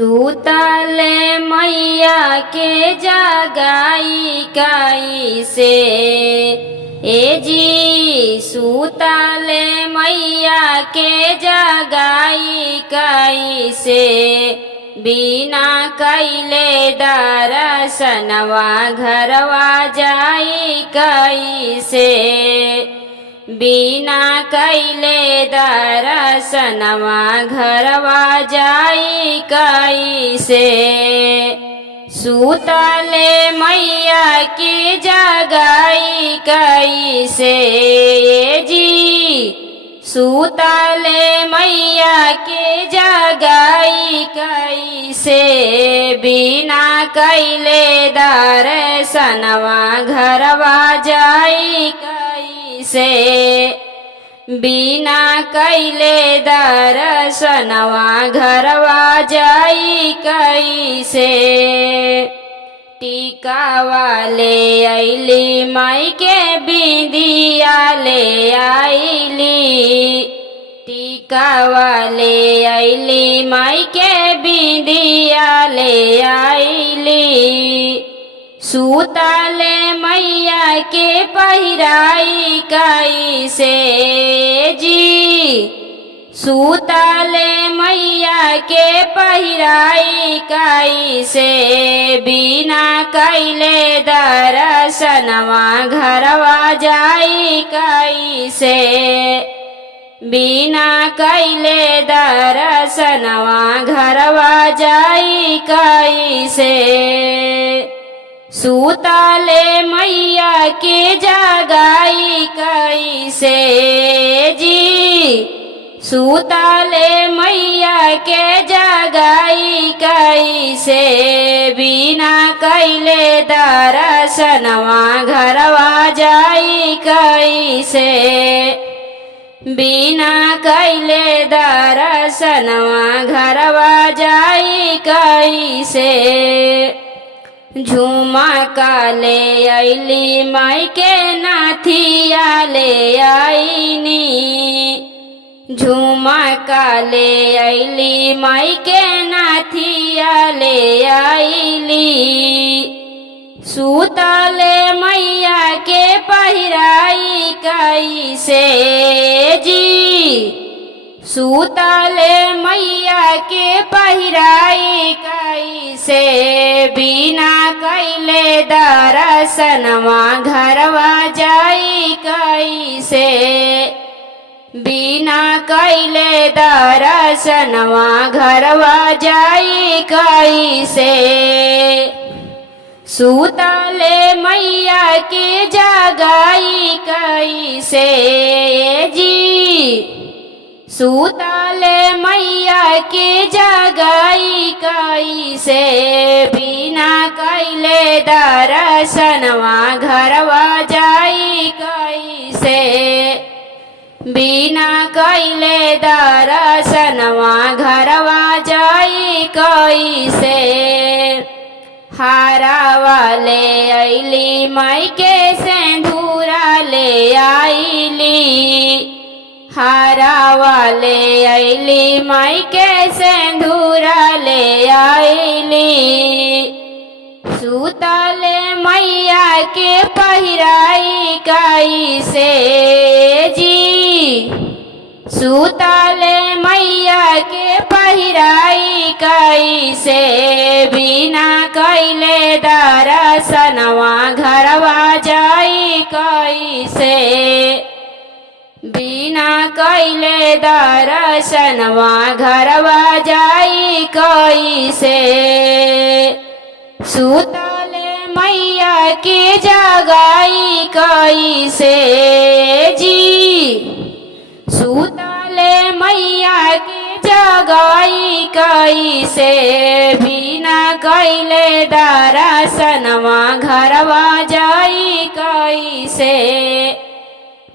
सुतले मैया के जगाई कैसे। ए जी सुतले मैया के जगाई कैसे। बिना कैले दर्शनवा घरवा जाई कैसे। बिना कैले दर्शनवा घरवा जाई कैसे। सुतले मैया की जगाई कैसे। जी सुतले मैया के जगाई कैसे। बिना कैले दर्शनवा घरवा जाई कैसे। बिना कैले दर्शनवा घरवा जाई कैसे। टीका वाले आईली माई के बिंदिया ले आईली। टीका वाले आईली माई के बिंदिया ले आईली। सुतले मैया के पहिराई कैसे। जी सुतले मैया के पहिराई कैसे। बिना कैले दर्शनवा घरवा जाई कैसे। बिना कैले दर्शनवा घरवा जाई कैसे। सुतले मैया के जगाई कैसे। जी सुतले मैया के जगाई कैसे। बिना कैले दर्शनवा घरवा जाई कैसे। बिना कैले दर्शनवा घरवा जाई कैसे। झुमा काले आईली माई के नाथिया ले आईनी। झुमा काले आईली माई के नाथिया ले आईली। सुतले मैया के पहिराई कैसे। जी सुतले मैया के पहिराई कैसे। बिना कैले दर्शनवा घरवा जाई कैसे। बिना कैले दर्शनवा घरवा जाई कैसे। सुतले मैया के जगाई कैसे। जी सुतले मैया के जगाई कैसे। बिना कैले दर्शनवा घरवा जाई कैसे। बिना कैले दर्शनवा घरवा जाई कैसे। हारा वाले आईली माई के सिंदूरा ले आईली। हारा वाले आईली माई के सिंदूरा ले आईली। सुतले मैया के पहिराई कैसे। जी सुतले मैया के पहिराई कैसे। बिना कैले दर्शनवा घरवा जाई कैसे। बिना कैले दर्शनवा घरवा जाई कैसे। सुतले मैया के जगाई कैसे। जी सुतले मैया के जगाई कैसे। बिना कैले दर्शनवा घरवा जाई कैसे।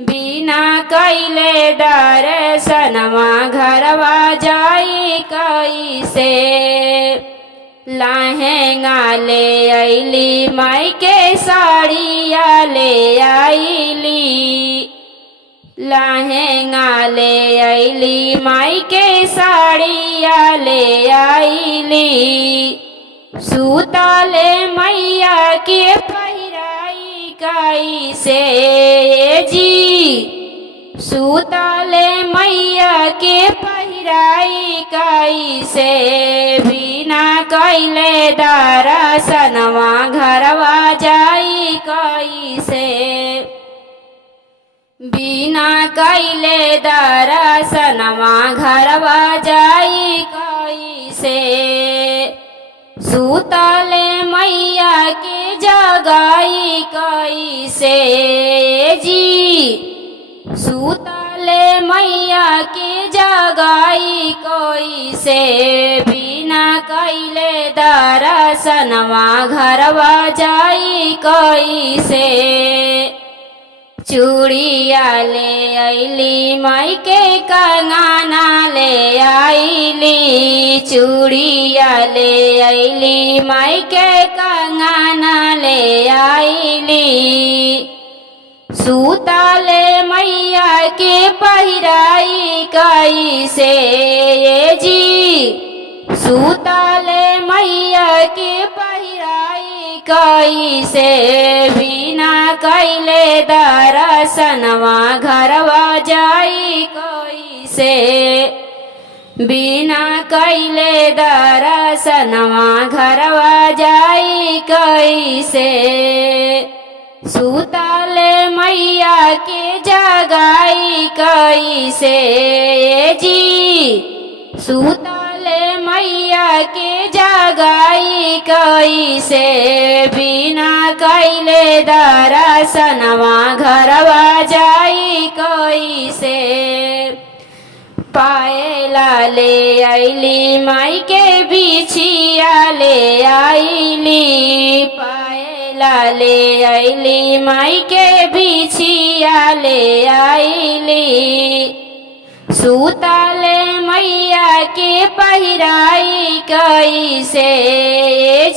बिना कैले दर्शनवा घरवा जाई कैसे। लहंगा ले आईली माई के साड़िया ले आईली। लहंगा ले अइली माई के साड़िया ले आइली सूतले मैया के पहिराई कैसे जी सूतले मैया के पहिराई कैसे बिना कैले दर्शनवा घरवा जाई कैसे बिना कैले दर्शनवा घरवा जाई कैसे सूतले मैया के जगाई कैसे जी सूतले मैया के जगाई कैसे बिना कैले दर्शनवा घरवा जाई कैसे चूड़िया ले अइली माई के कंगना ले आइली चूड़िया ले अइली माई के कंगना ले आइली सूतले मैया के पहिराई कैसे जी सूतले मैया के पहिराई कैसे बिना कैले दर्शनवा घरवा जाई कैसे बिना कैले दर्शनवा घरवा जाई कैसे सूतले मैया के जगाई कैसे जी सूतले मैया के जगाई कैसे बिना कैले दर्शनवा घरवा जाई कैसे पायला ले अइली माई के बिछिया ले आइली पायला ले अइली माई के बिछिया ले आइली सूतले मैया के पहिराई कैसे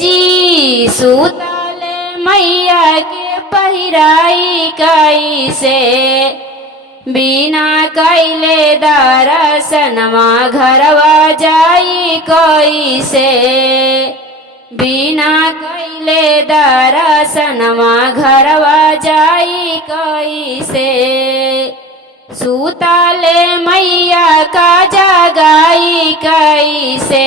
जी सूतले मैया के पहिराई कैसे बिना कैले दर्शनवा घरवा जाई कैसे बिना कैले दर्शनवा घरवा जाई कैसे सूतले मैया का जगाई कैसे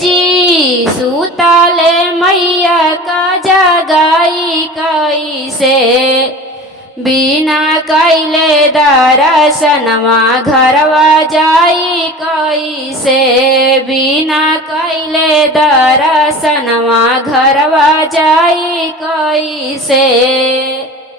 जी सूतले मैया का जगाई कैसे बिना कैले दर्शनवा घरवा जाई कैसे बिना कैले दर्शनवा घरवा जाई कैसे।